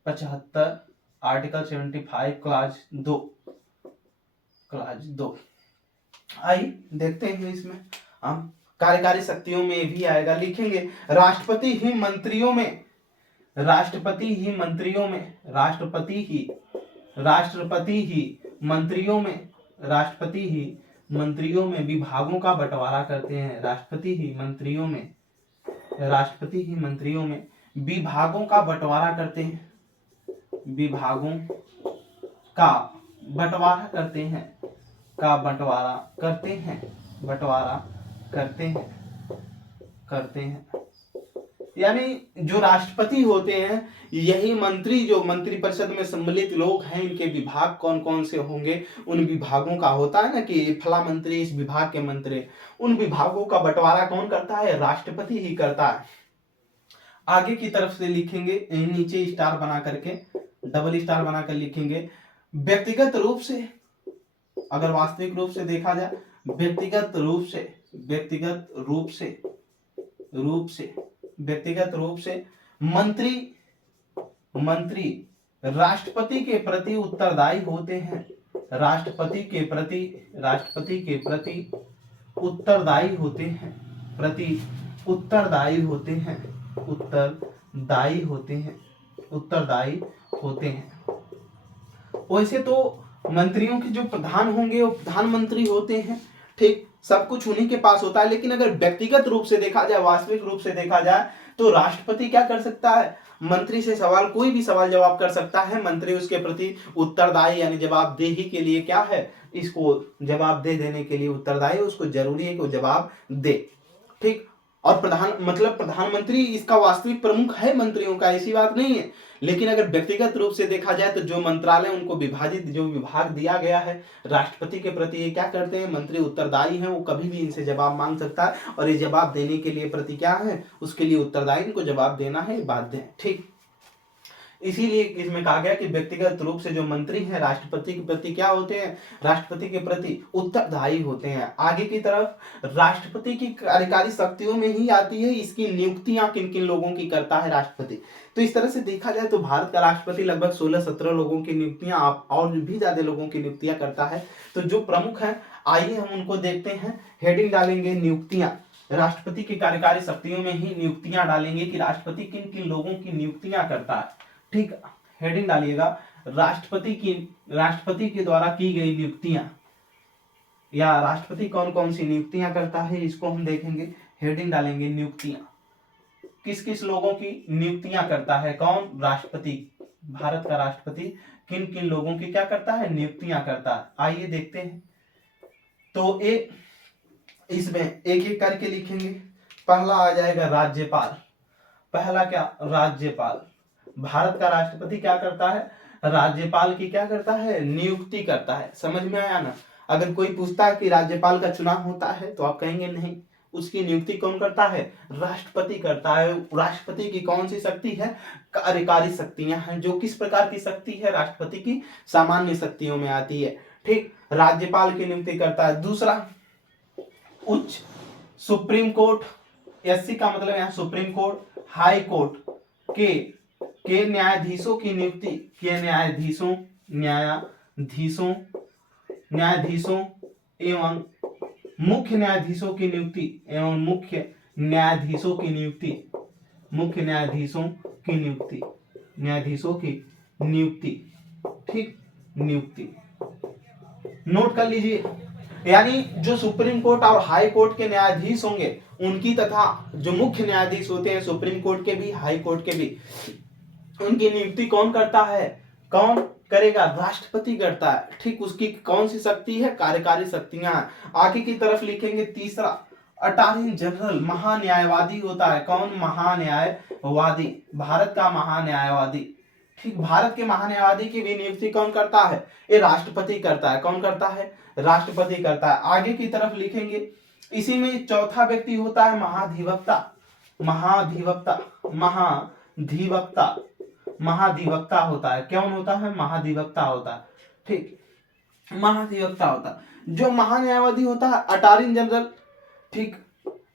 75 आर्टिकल 75 क्लास 2, क्लास 2। आइए देखते हैं इसमें हम कार्यकारी शक्तियों में भी आएगा, लिखेंगे राष्ट्रपति ही मंत्रियों में, राष्ट्रपति ही मंत्रियों में, राष्ट्रपति ही मंत्रियों में, राष्ट्रपति ही मंत्रियों में विभागों का बंटवारा करते हैं। राष्ट्रपति ही मंत्रियों में, राष्ट्रपति ही मंत्रियों में विभागों का बंटवारा करते हैं, विभागों का बंटवारा करते हैं, का बंटवारा करते हैं, बंटवारा करते हैं, करते हैं। यानी जो राष्ट्रपति होते हैं यही मंत्री, जो मंत्री परिषद में सम्मिलित लोग हैं, इनके विभाग कौन कौन से होंगे, उन विभागों का होता है ना कि फला मंत्री इस विभाग के मंत्री, उन विभागों का बंटवारा कौन करता है, राष्ट्रपति ही करता है। आगे की तरफ से लिखेंगे, नीचे स्टार बना करके डबल स्टार बनाकर लिखेंगे व्यक्तिगत रूप से, अगर वास्तविक रूप से देखा जाए व्यक्तिगत रूप से, व्यक्तिगत रूप से, व्यक्तिगत रूप से मंत्री राष्ट्रपति के प्रति उत्तरदायी होते हैं, राष्ट्रपति के प्रति उत्तरदायी होते हैं, उत्तरदायी होते हैं। वैसे तो मंत्रियों के जो प्रधान होंगे वो प्रधानमंत्री होते हैं। ठीक, सब कुछ उन्हीं के पास होता है। लेकिन अगर व्यक्तिगत रूप से देखा जाए, वास्तविक रूप से देखा जाए तो राष्ट्रपति क्या कर सकता है, मंत्री से सवाल, कोई भी सवाल जवाब कर सकता है। मंत्री उसके प्रति उत्तरदायी यानी जवाबदेही के लिए क्या है, इसको जवाब देने के लिए उत्तरदायी, उसको जरूरी है कि वो जवाब दे। ठीक, और प्रधानमंत्री इसका वास्तविक प्रमुख है मंत्रियों का, ऐसी बात नहीं है। लेकिन अगर व्यक्तिगत रूप से देखा जाए तो जो मंत्रालय उनको विभाजित जो विभाग दिया गया है राष्ट्रपति के प्रति, ये क्या करते हैं, मंत्री उत्तरदायी हैं, वो कभी भी इनसे जवाब मांग सकता है और ये जवाब देने के लिए प्रति क्या है, उसके लिए उत्तरदायी, इनको जवाब देना है, बाध्य है। ठीक, इसीलिए इसमें कहा गया कि व्यक्तिगत रूप से जो मंत्री हैं राष्ट्रपति के प्रति क्या होते हैं, राष्ट्रपति के प्रति उत्तरदायी होते हैं। आगे की तरफ राष्ट्रपति की कार्यकारी शक्तियों में ही आती है इसकी नियुक्तियां किन किन लोगों की करता है राष्ट्रपति। तो इस तरह से देखा जाए तो भारत का राष्ट्रपति लगभग 16-17 लोगों की नियुक्तियां और भी ज्यादा लोगों की नियुक्तियां करता है। तो जो प्रमुख है आइए हम उनको देखते हैं। हेडिंग डालेंगे नियुक्तियां, राष्ट्रपति की कार्यकारी शक्तियों में ही नियुक्तियां डालेंगे कि राष्ट्रपति किन किन लोगों की नियुक्तियां करता है। ठीक, हेडिंग डालिएगा राष्ट्रपति के द्वारा की गई नियुक्तियां, या राष्ट्रपति कौन कौन सी नियुक्तियां करता है इसको हम देखेंगे। हेडिंग डालेंगे नियुक्तियां, किस किस लोगों की नियुक्तियां करता है कौन, राष्ट्रपति, भारत का राष्ट्रपति किन किन लोगों की क्या करता है, नियुक्तियां करता है। आइए देखते हैं। तो इसमें एक एक करके लिखेंगे। पहला आ जाएगा राज्यपाल। पहला क्या, राज्यपाल। भारत का राष्ट्रपति क्या करता है, राज्यपाल की क्या करता है, नियुक्ति करता है। समझ में आया ना। अगर कोई पूछता है कि राज्यपाल का चुनाव होता है तो आप कहेंगे नहीं, उसकी नियुक्ति कौन करता है, राष्ट्रपति करता है। राष्ट्रपति की कौन सी शक्ति है, कार्यकारी शक्तियां हैं। जो किस प्रकार की शक्ति है, राष्ट्रपति की सामान्य शक्तियों में आती है। ठीक, राज्यपाल की नियुक्ति करता है। दूसरा, उच्च सुप्रीम कोर्ट, एससी का मतलब यहाँ सुप्रीम कोर्ट, हाई कोर्ट के न्यायाधीशों की नियुक्ति, के न्यायाधीशों एवं मुख्य न्यायाधीशों की नियुक्ति, न्यायाधीशों की नियुक्ति। ठीक, नियुक्ति नोट कर लीजिए। यानी जो सुप्रीम कोर्ट और हाई कोर्ट के न्यायाधीश होंगे उनकी, तथा जो मुख्य न्यायाधीश होते हैं सुप्रीम कोर्ट के भी, हाई कोर्ट के भी, उनकी नियुक्ति कौन करता है, कौन करेगा, राष्ट्रपति करता है। ठीक, उसकी कौन सी शक्ति है, कार्यकारी शक्तियां। आगे की तरफ लिखेंगे। तीसरा, अटॉर्नी जनरल, महान्यायवादी होता है। कौन, महान्यायवादी, भारत का महान्यायवादी। ठीक, भारत के महान्यायवादी की भी नियुक्ति कौन करता है, ये राष्ट्रपति करता है। कौन करता है, राष्ट्रपति करता है। आगे की तरफ लिखेंगे। इसी में चौथा व्यक्ति होता है महाधिवक्ता होता है। कौन होता है, महाधिवक्ता होता है। ठीक, महाधिवक्ता होता है। जो महान्यायवादी होता है, अटॉर्नी जनरल। ठीक,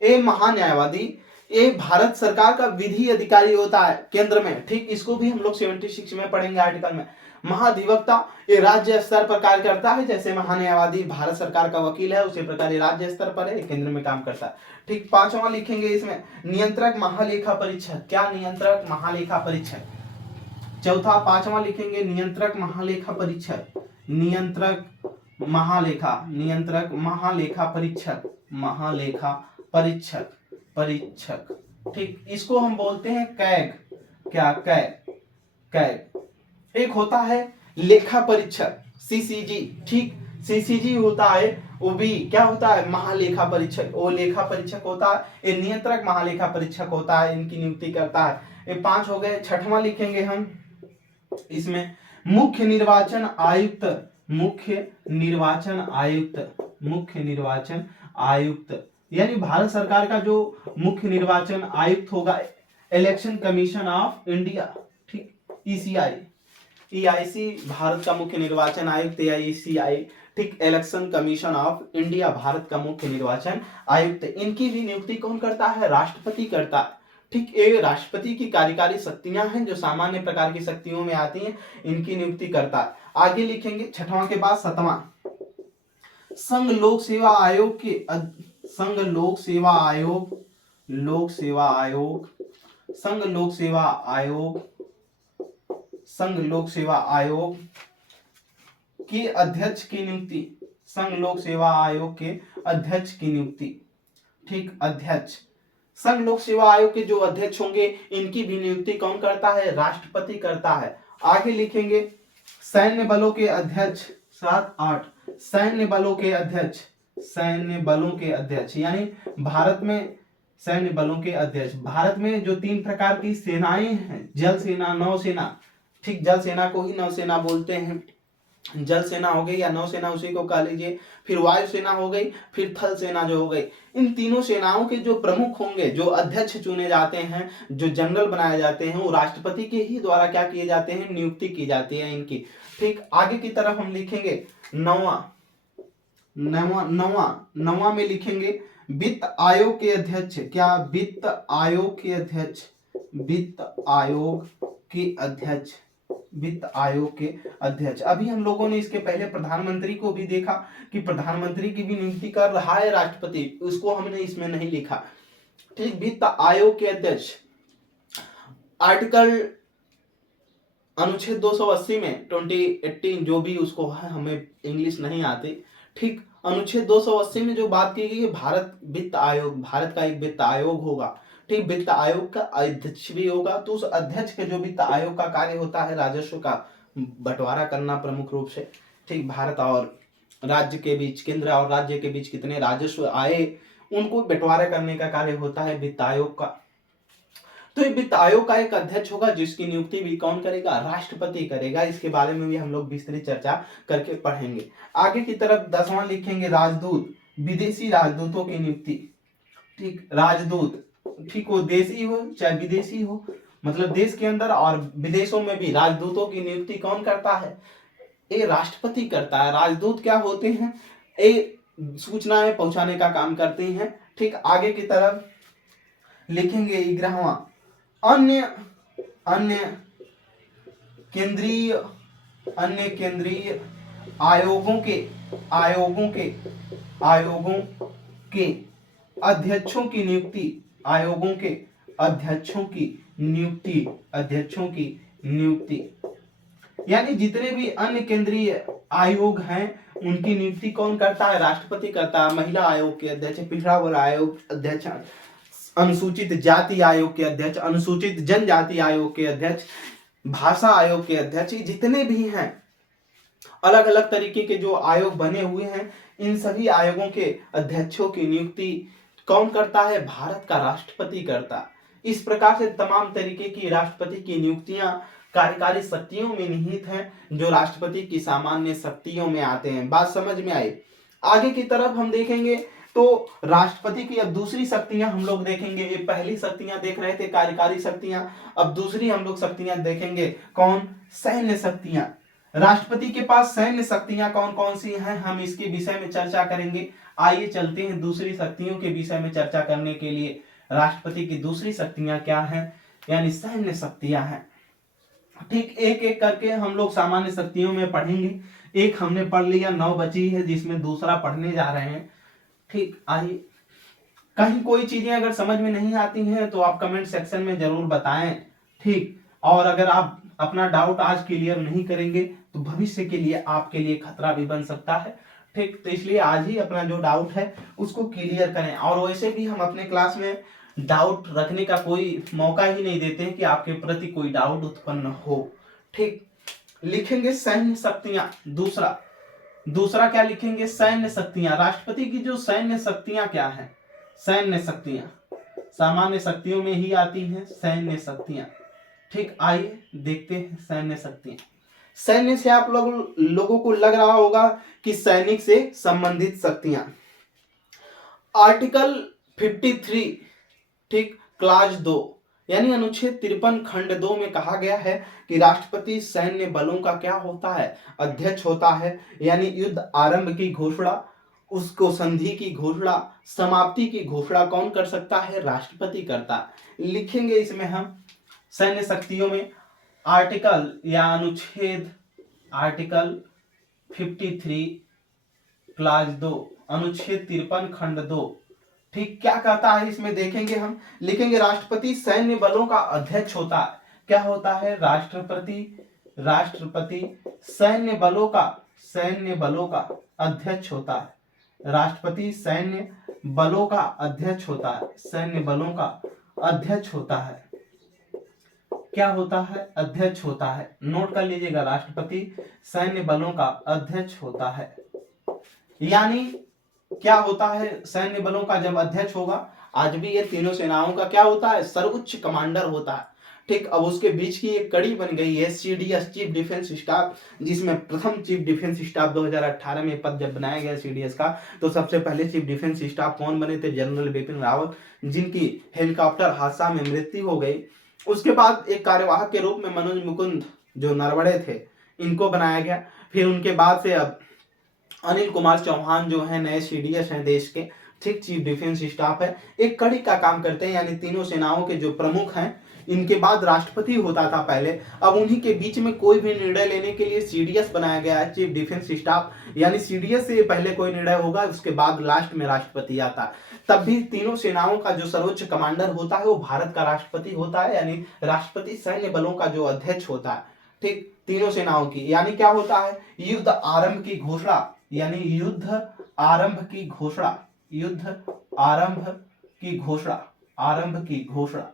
ये महान्यायवादी, ये भारत सरकार का विधि अधिकारी होता है केंद्र में। ठीक, इसको भी हम लोग 76 में पढ़ेंगे आर्टिकल में। महाधिवक्ता ये राज्य स्तर पर कार्य करता है। जैसे महान्यायवादी भारत सरकार का वकील है, उसी प्रकार ये राज्य स्तर पर है, केंद्र में काम करता है। ठीक, पांचवा लिखेंगे इसमें, नियंत्रक महालेखा परीक्षक। क्या, नियंत्रक महालेखा परीक्षक। चौथा, पांचवा लिखेंगे, नियंत्रक महालेखा परीक्षक, परीक्षक। ठीक, इसको हम बोलते हैं कैग। क्या, कैग। एक होता है लेखा परीक्षक, सीसीजी। ठीक, सीसीजी होता है, वो भी क्या होता है, महालेखा परीक्षक। वो लेखा परीक्षक होता है, ये नियंत्रक महालेखा परीक्षक होता है, इनकी नियुक्ति करता है। ये 5 हो गए। छठवां लिखेंगे हम इसमें, मुख्य निर्वाचन आयुक्त, यानी भारत सरकार का जो मुख्य निर्वाचन आयुक्त होगा, इलेक्शन कमीशन ऑफ इंडिया। ठीक, EIC भारत का मुख्य निर्वाचन आयुक्त, या ECI। ठीक, election commission of India Bharat का मुख्य निर्वाचन आयुक्त। इनकी भी नियुक्ति कौन करता है, राष्ट्रपति करता है। ठीक, ये राष्ट्रपति की कार्यकारी शक्तियां हैं जो सामान्य प्रकार की शक्तियों में आती हैं, इनकी नियुक्ति करता है। आगे लिखेंगे, छठवां के बाद सातवां, संघ लोक सेवा आयोग के अध्यक्ष की नियुक्ति, संघ लोक सेवा आयोग के अध्यक्ष की नियुक्ति। ठीक, अध्यक्ष, संघ लोक सेवा आयोग के जो अध्यक्ष होंगे इनकी भी नियुक्ति कौन करता है, राष्ट्रपति करता है। आगे लिखेंगे, सैन्य बलों के अध्यक्ष, 7-8, सैन्य बलों के अध्यक्ष, यानी भारत में सैन्य बलों के अध्यक्ष। भारत में जो 3 प्रकार की सेनाएं हैं, जल सेना, नौसेना। ठीक, जल सेना को ही नौसेना बोलते हैं। जल सेना हो गई या नौसेना, उसी को कह लीजिए। फिर वायु सेना हो गई, फिर थल सेना जो हो गई। इन तीनों सेनाओं के जो प्रमुख होंगे, जो अध्यक्ष चुने जाते हैं, जो जनरल बनाए जाते हैं, वो राष्ट्रपति के ही द्वारा क्या किए जाते हैं, नियुक्ति की जाती है इनकी। ठीक, आगे की तरफ हम लिखेंगे नवा में लिखेंगे, वित्त आयोग के अध्यक्ष। क्या, वित्त आयोग के अध्यक्ष। अभी हम लोगों ने इसके पहले प्रधानमंत्री को भी देखा कि प्रधानमंत्री की भी नियुक्ति कर रहा है राष्ट्रपति, उसको हमने इसमें नहीं लिखा। ठीक, वित्त आयोग के अध्यक्ष। आर्टिकल अनुच्छेद 280 में 2018 जो भी उसको है, हमें इंग्लिश नहीं आती। ठीक, अनुच्छेद 280 में जो बात की गई है, भारत वित्त आयोग, भारत का एक वित्त आयोग होगा। ठीक, वित्त आयोग का अध्यक्ष भी होगा। तो उस अध्यक्ष के जो वित्त आयोग का कार्य होता है राजस्व का बंटवारा करना प्रमुख रूप से, ठीक, भारत और राज्य के बीच, केंद्र और राज्य के बीच कितने राजस्व आए उनको बंटवारा करने का कार्य होता है वित्त आयोग का। तो ये वित्त आयोग का एक अध्यक्ष होगा जिसकी नियुक्ति भी कौन करेगा, राष्ट्रपति करेगा। इसके बारे में भी हम लोग विस्तृत चर्चा करके पढ़ेंगे। आगे की तरफ 10वां लिखेंगे राजदूत, विदेशी राजदूतों की नियुक्ति। ठीक, राजदूत, ठीक, वो देशी हो चाहे विदेशी हो, मतलब देश के अंदर और विदेशों में भी राजदूतों की नियुक्ति कौन करता है, ये राष्ट्रपति करता है। राजदूत क्या होते हैं, ये सूचनाएं पहुंचाने का काम करते हैं। ठीक, आगे की तरफ लिखेंगे 11वां, अन्य अन्य केंद्रीय आयोगों के अध्यक्षों की नियुक्ति, यानी जितने भी अन्य केंद्रीय आयोग हैं उनकी नियुक्ति कौन करता है, राष्ट्रपति करता है। महिला आयोग के अध्यक्ष, पिछड़ा वर्ग आयोग अध्यक्ष, अनुसूचित जाति आयोग के अध्यक्ष, अनुसूचित जनजाति आयोग के अध्यक्ष, भाषा आयोग के अध्यक्ष, जितने भी हैं अलग अलग तरीके के जो आयोग बने हुए हैं, इन सभी आयोगों के अध्यक्षों की नियुक्ति कौन करता है, भारत का राष्ट्रपति करता। इस प्रकार से तमाम तरीके की राष्ट्रपति की नियुक्तियां कार्यकारी शक्तियों में निहित हैं जो राष्ट्रपति की सामान्य शक्तियों में आते हैं। बात समझ में आई। आगे की तरफ हम देखेंगे तो राष्ट्रपति की अब दूसरी शक्तियां हम लोग देखेंगे। ये पहली शक्तियां देख रहे थे कार्यकारी शक्तियां, अब दूसरी हम लोग शक्तियां देखेंगे। कौन, सैन्य शक्तियां। राष्ट्रपति के पास सैन्य शक्तियां कौन कौन सी हैं, हम इसके विषय में चर्चा करेंगे। आइए चलते हैं दूसरी शक्तियों के विषय में चर्चा करने के लिए। राष्ट्रपति की दूसरी शक्तियां क्या हैं, यानी सैन्य शक्तियां हैं। ठीक, एक एक करके हम लोग सामान्य शक्तियों में पढ़ेंगे। एक हमने पढ़ लिया, 9 बची है जिसमें दूसरा पढ़ने जा रहे हैं। ठीक, आइए, कहीं कोई चीजें अगर समझ में नहीं आती हैं तो आप कमेंट सेक्शन में जरूर बताएं। ठीक, और अगर आप अपना डाउट आज क्लियर नहीं करेंगे तो भविष्य के लिए आपके लिए खतरा भी बन सकता है। ठीक, तो इसलिए आज ही अपना जो डाउट है उसको क्लियर करें। और वैसे भी हम अपने क्लास में डाउट रखने का कोई मौका ही नहीं देते हैं कि आपके प्रति कोई डाउट उत्पन्न हो। ठीक, लिखेंगे सैन्य शक्तियां। दूसरा क्या लिखेंगे, सैन्य शक्तियां। राष्ट्रपति की जो सैन्य शक्तियां क्या है, सैन्य शक्तियां सामान्य शक्तियों में ही आती हैं सैन्य शक्तियां। ठीक, आइए देखते हैं सैन्य शक्तियां। सैन्य से आप लोगों को लग रहा होगा कि सैनिक से संबंधित शक्तियां। आर्टिकल 53, ठीक, क्लाज 2 यानी अनुच्छेद 53 खंड 2 में कहा गया है कि राष्ट्रपति सैन्य बलों का क्या होता है, अध्यक्ष होता है। यानी युद्ध आरंभ की घोषणा, उसको संधि की घोषणा, समाप्ति की घोषणा कौन कर सकता है, राष्ट्रपति करता। लिखेंगे इसमें हम सैन्य शक्तियों में आर्टिकल या अनुच्छेद, आर्टिकल 53 क्लाज 2, अनुच्छेद 53 खंड 2। ठीक, क्या कहता है इसमें देखेंगे हम। लिखेंगे राष्ट्रपति सैन्य बलों का अध्यक्ष होता है। क्या होता है, राष्ट्रपति सैन्य बलों का अध्यक्ष होता है। राष्ट्रपति सैन्य बलों का अध्यक्ष होता है, सैन्य बलों का अध्यक्ष होता है। क्या होता है, अध्यक्ष होता है। नोट कर लीजिएगा, राष्ट्रपति सैन्य बलों का अध्यक्ष होता है। यानी क्या होता है, सैन्य बलों का जब अध्यक्ष होगा, आज भी ये तीनों सेनाओं का क्या होता है, सर्वोच्च कमांडर होता है। ठीक, अब उसके बीच की एक कड़ी बन गई है सीडीएस, चीफ डिफेंस स्टाफ, जिसमें प्रथम चीफ डिफेंस स्टाफ 2018 में पद जब बनाया गया सीडीएस का, तो सबसे पहले चीफ डिफेंस स्टाफ कौन बने थे, जनरल बिपिन रावत, जिनकी हेलीकॉप्टर हादसा में मृत्यु हो गई। उसके बाद एक कार्यवाहक के रूप में मनोज मुकुंद जो नरवणे थे, इनको बनाया गया। फिर उनके बाद से अब अनिल कुमार चौहान जो है नए सीडीएस हैं देश के, ठीक, चीफ डिफेंस स्टाफ है, एक कड़ी का काम करते हैं। यानी तीनों सेनाओं के जो प्रमुख हैं, इनके बाद राष्ट्रपति होता था पहले, अब उन्हीं के बीच में कोई भी निर्णय लेने के लिए सीडीएस बनाया गया है, चीफ डिफेंस स्टाफ। यानी सीडीएस से पहले कोई निर्णय होगा, उसके बाद लास्ट में राष्ट्रपति आता है। तब भी तीनों सेनाओं का जो सर्वोच्च कमांडर होता है वो भारत का राष्ट्रपति होता है। यानी राष्ट्रपति सैन्य बलों का जो अध्यक्ष होता है, ठीक, तीनों सेनाओं की। यानी क्या होता है, युद्ध आरंभ की घोषणा, यानी युद्ध आरंभ की घोषणा आरंभ की घोषणा।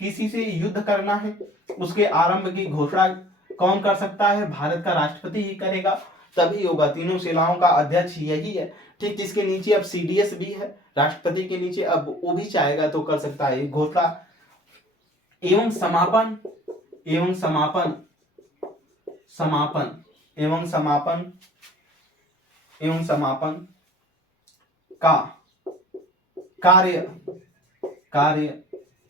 किसी से युद्ध करना है, उसके आरंभ की घोषणा कौन कर सकता है? भारत का राष्ट्रपति ही करेगा, तभी होगा। तीनों सेनाओं का अध्यक्ष यही है, ठीक। जिसके नीचे अब सीडीएस भी है, राष्ट्रपति के नीचे, अब वो भी चाहेगा तो कर सकता है। घोषणा एवं समापन एवं समापन समापन एवं समापन एवं समापन का कार्य कार्य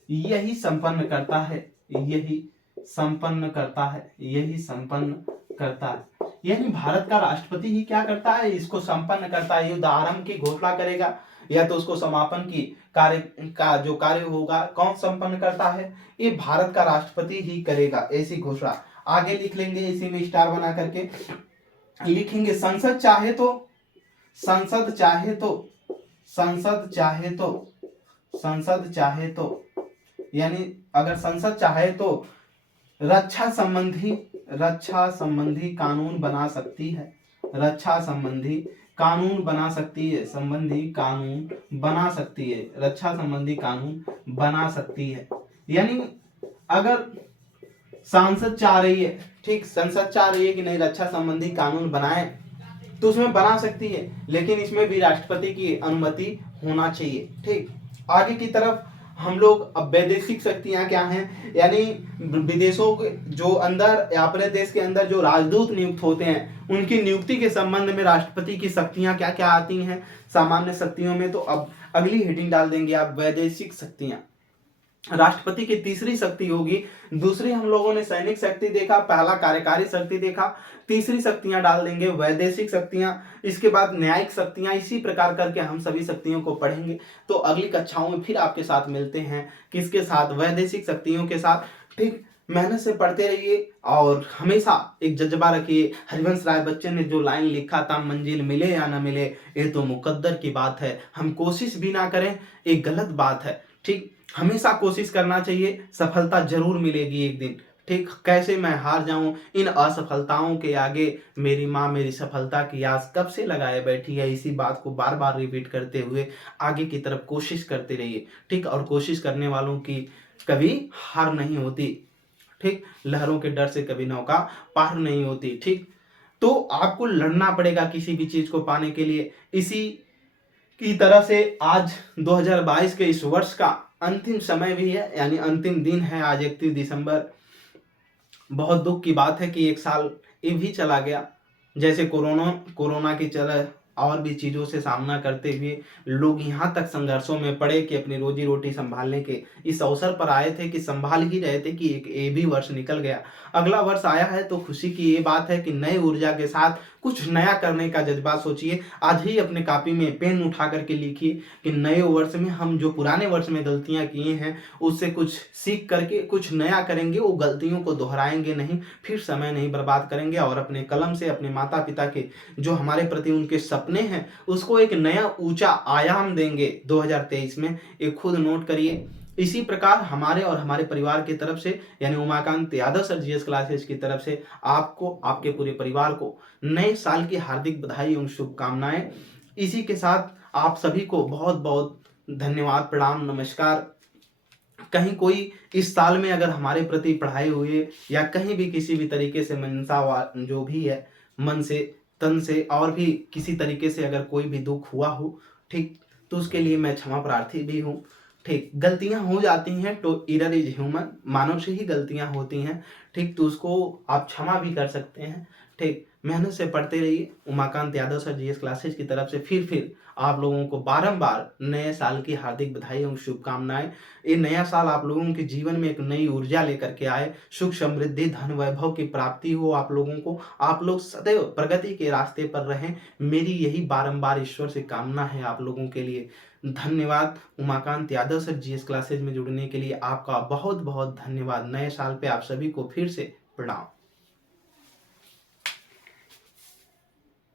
यही संपन्न करता है, यही संपन्न करता है, यही संपन्न करता है। यानी भारत का राष्ट्रपति ही क्या करता है? इसको संपन्न करता है। युद्ध आरंभ की घोषणा करेगा या तो उसको समापन की कार्य का जो कार्य होगा कौन संपन्न करता है? ये भारत का राष्ट्रपति ही करेगा, ऐसी घोषणा। आगे लिख लेंगे इसी में स्टार बना करके लिखेंगे, संसद चाहे तो संसद चाहे तो संसद चाहे तो संसद चाहे तो यानी अगर संसद चाहे तो रक्षा संबंधी कानून बना सकती है। रक्षा संबंधी कानून बना सकती है, संबंधी कानून बना सकती है, रक्षा संबंधी कानून बना सकती है। यानी अगर सांसद चाह रही है, ठीक, संसद चाह रही है कि नहीं रक्षा संबंधी कानून बनाए तो उसमें बना सकती है, लेकिन इसमें भी राष्ट्रपति की अनुमति होना चाहिए, ठीक। आगे की तरफ हम लोग अब वैदेशिक शक्तियां क्या हैं, यानी विदेशों के जो अंदर या अपने देश के अंदर जो राजदूत नियुक्त होते हैं उनकी नियुक्ति के संबंध में राष्ट्रपति की शक्तियां क्या क्या आती हैं सामान्य शक्तियों में। तो अब अगली हेडिंग डाल देंगे आप, वैदेशिक शक्तियां। राष्ट्रपति की तीसरी शक्ति होगी, दूसरी हम लोगों ने सैनिक शक्ति देखा, पहला कार्यकारी शक्ति देखा, तीसरी शक्तियां डाल देंगे वैदेशिक शक्तियां, इसके बाद न्यायिक शक्तियां। इसी प्रकार करके हम सभी शक्तियों को पढ़ेंगे। तो अगली कक्षाओं में फिर आपके साथ मिलते हैं, किसके साथ? वैदेशिक शक्तियों के साथ, ठीक। मेहनत से पढ़ते रहिए और हमेशा एक जज्बा रखिए। हरिवंश राय बच्चन ने जो लाइन लिखा था, मंजिल मिले या न मिले ये तो मुकद्दर की बात है, हम कोशिश भी ना करें एक गलत बात है, ठीक। हमेशा कोशिश करना चाहिए, सफलता जरूर मिलेगी एक दिन, ठीक। कैसे मैं हार जाऊं इन असफलताओं के आगे, मेरी माँ मेरी सफलता की आस कब से लगाए बैठी है। इसी बात को बार बार रिपीट करते हुए आगे की तरफ कोशिश करते रहिए, ठीक। और कोशिश करने वालों की कभी हार नहीं होती, ठीक। लहरों के डर से कभी नौका पार नहीं होती, ठीक। तो आपको लड़ना पड़ेगा किसी भी चीज को पाने के लिए। इसी की तरह से आज 2022 के इस वर्ष का अंतिम समय भी है, यानी अंतिम दिन है आज 31 दिसंबर। बहुत दुख की बात है कि एक साल ये भी चला गया। जैसे कोरोना की तरह और भी चीज़ों से सामना करते हुए लोग यहाँ तक संघर्षों में पड़े कि अपनी रोजी रोटी संभालने के इस अवसर पर आए थे कि संभाल ही रहे थे कि एक ये भी वर्ष निकल गया, अगला वर्ष आया है। तो खुशी की ये बात है कि नए ऊर्जा के साथ कुछ नया करने का जज्बा सोचिए। आज ही अपने कॉपी में पेन उठा करके लिखिए कि नए वर्ष में हम जो पुराने वर्ष में गलतियां किए हैं उससे कुछ सीख करके कुछ नया करेंगे, वो गलतियों को दोहराएंगे नहीं, फिर समय नहीं बर्बाद करेंगे और अपने कलम से अपने माता पिता के जो हमारे प्रति उनके सपने हैं उसको एक नया ऊंचा आयाम देंगे 2023 में। ये खुद नोट करिए। इसी प्रकार हमारे और हमारे परिवार की तरफ से यानी Umakant Yadav sir GS classes की तरफ से आपको, आपके पूरे परिवार को नए साल की हार्दिक बधाई एवं शुभकामनाएं। इसी के साथ आप सभी को बहुत बहुत धन्यवाद, प्रणाम, नमस्कार। कहीं कोई इस साल में अगर हमारे प्रति पढ़ाई हुई या कहीं भी किसी भी तरीके से मनसा जो भी है मन से तन से और भी किसी तरीके से अगर कोई भी दुख हुआ हो, ठीक, तो उसके लिए मैं क्षमा प्रार्थी भी हूँ, ठीक। गलतियां हो जाती हैं तो एरर इज ह्यूमन, मानव से ही गलतियां होती हैं, ठीक। तो उसको आप क्षमा भी कर सकते हैं, ठीक। मेहनत से पढ़ते रहिए। Umakant Yadav sir GS classes की तरफ से फिर आप लोगों को बारंबार नए साल की हार्दिक बधाई एवं शुभकामनाएं। ये नया साल आप लोगों के जीवन में एक नई ऊर्जा लेकर के आए, सुख समृद्धि धन वैभव की प्राप्ति हो आप लोगों को, आप लोग सदैव प्रगति के रास्ते पर रहें, मेरी यही बारंबार ईश्वर से कामना है आप लोगों के लिए। धन्यवाद। Umakant Yadav sir GS classes में जुड़ने के लिए आपका बहुत बहुत धन्यवाद। नए साल पे आप सभी को फिर से प्रणाम।